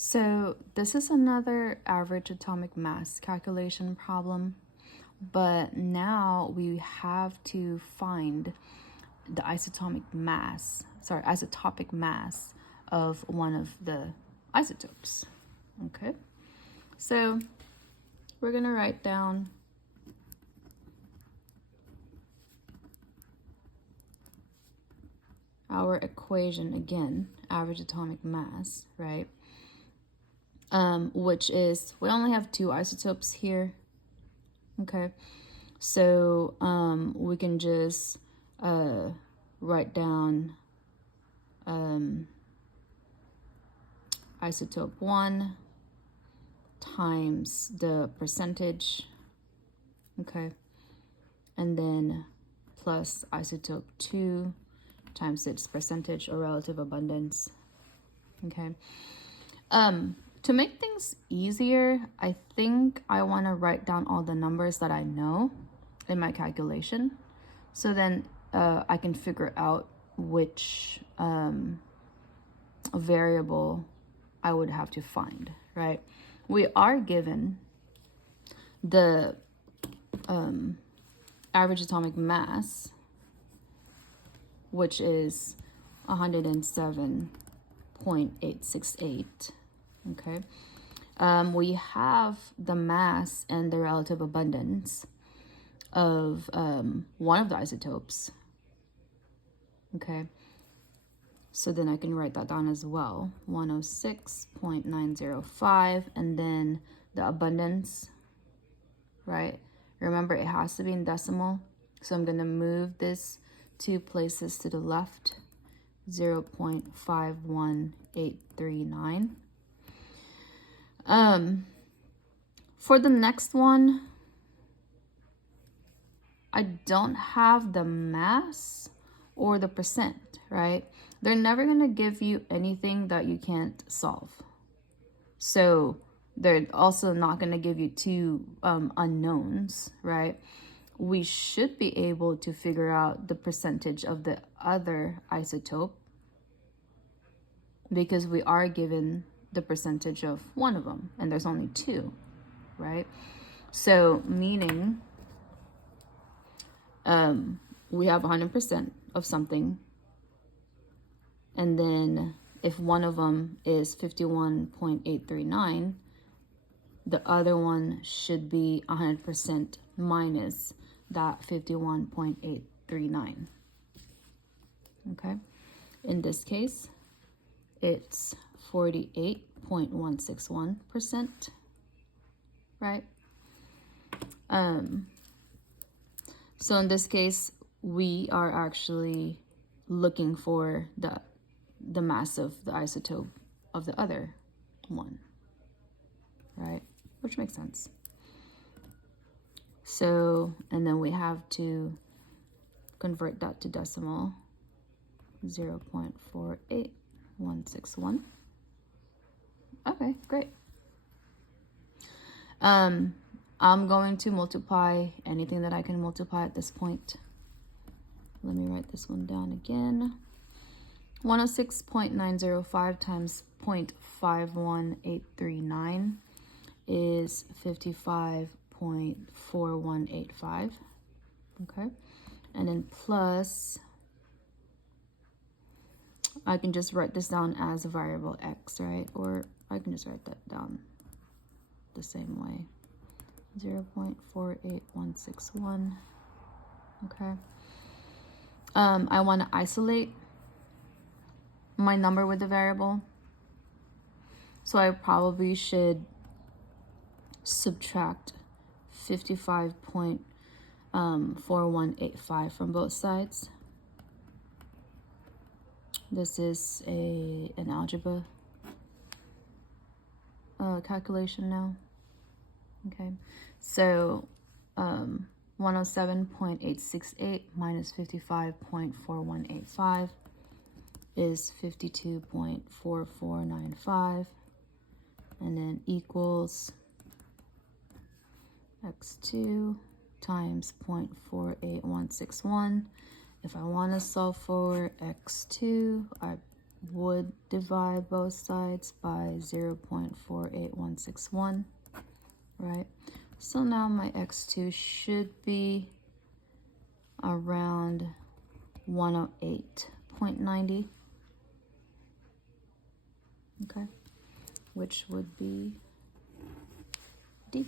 So this is another average atomic mass calculation problem, but now we have to find the isotopic mass of one of the isotopes. Okay, so we're gonna write down our equation again, average atomic mass, right? Which is, we only have two isotopes here. Okay, so we can just write down isotope 1 times the percentage, okay, and then plus isotope 2 times its percentage or relative abundance, okay. To make things easier, I think I want to write down all the numbers that I know in my calculation, so then I can figure out which variable I would have to find, right? We are given the average atomic mass, which is 107.868. Okay. We have the mass and the relative abundance of one of the isotopes. Okay. So then I can write that down as well, 106.905, and then the abundance, right? Remember, it has to be in decimal, so I'm going to move this 2 places to the left, 0.51839. For the next one, I don't have the mass or the percent, right? They're never going to give you anything that you can't solve. So they're also not going to give you two unknowns, right? We should be able to figure out the percentage of the other isotope because we are given the percentage of one of them, and there's only two, right? So meaning we have 100% of something, and then if one of them is 51.839, the other one should be 100% minus that 51.839. Okay, in this case, it's 48.161%, right? So in this case, we are actually looking for the mass of the isotope of the other one, right? Which makes sense. So, and then we have to convert that to decimal, 0.48161. Okay, great. I'm going to multiply anything that I can multiply at this point. Let me write this one down again. 106.905 times 0.51839 is 55.4185. Okay, and then plus, I can just write this down as a variable x, right? Or I can just write that down the same way, 0.48161. Okay. I want to isolate my number with the variable, so I probably should subtract 55.4185 from both sides. This is an algebra calculation now. Okay, so 107.868 minus 55.4185 is 52.4495, and then equals x2 times 0.48161. If I want to solve for x2, I would divide both sides by 0.48161, right? So now my x2 should be around 108.90, okay, which would be D.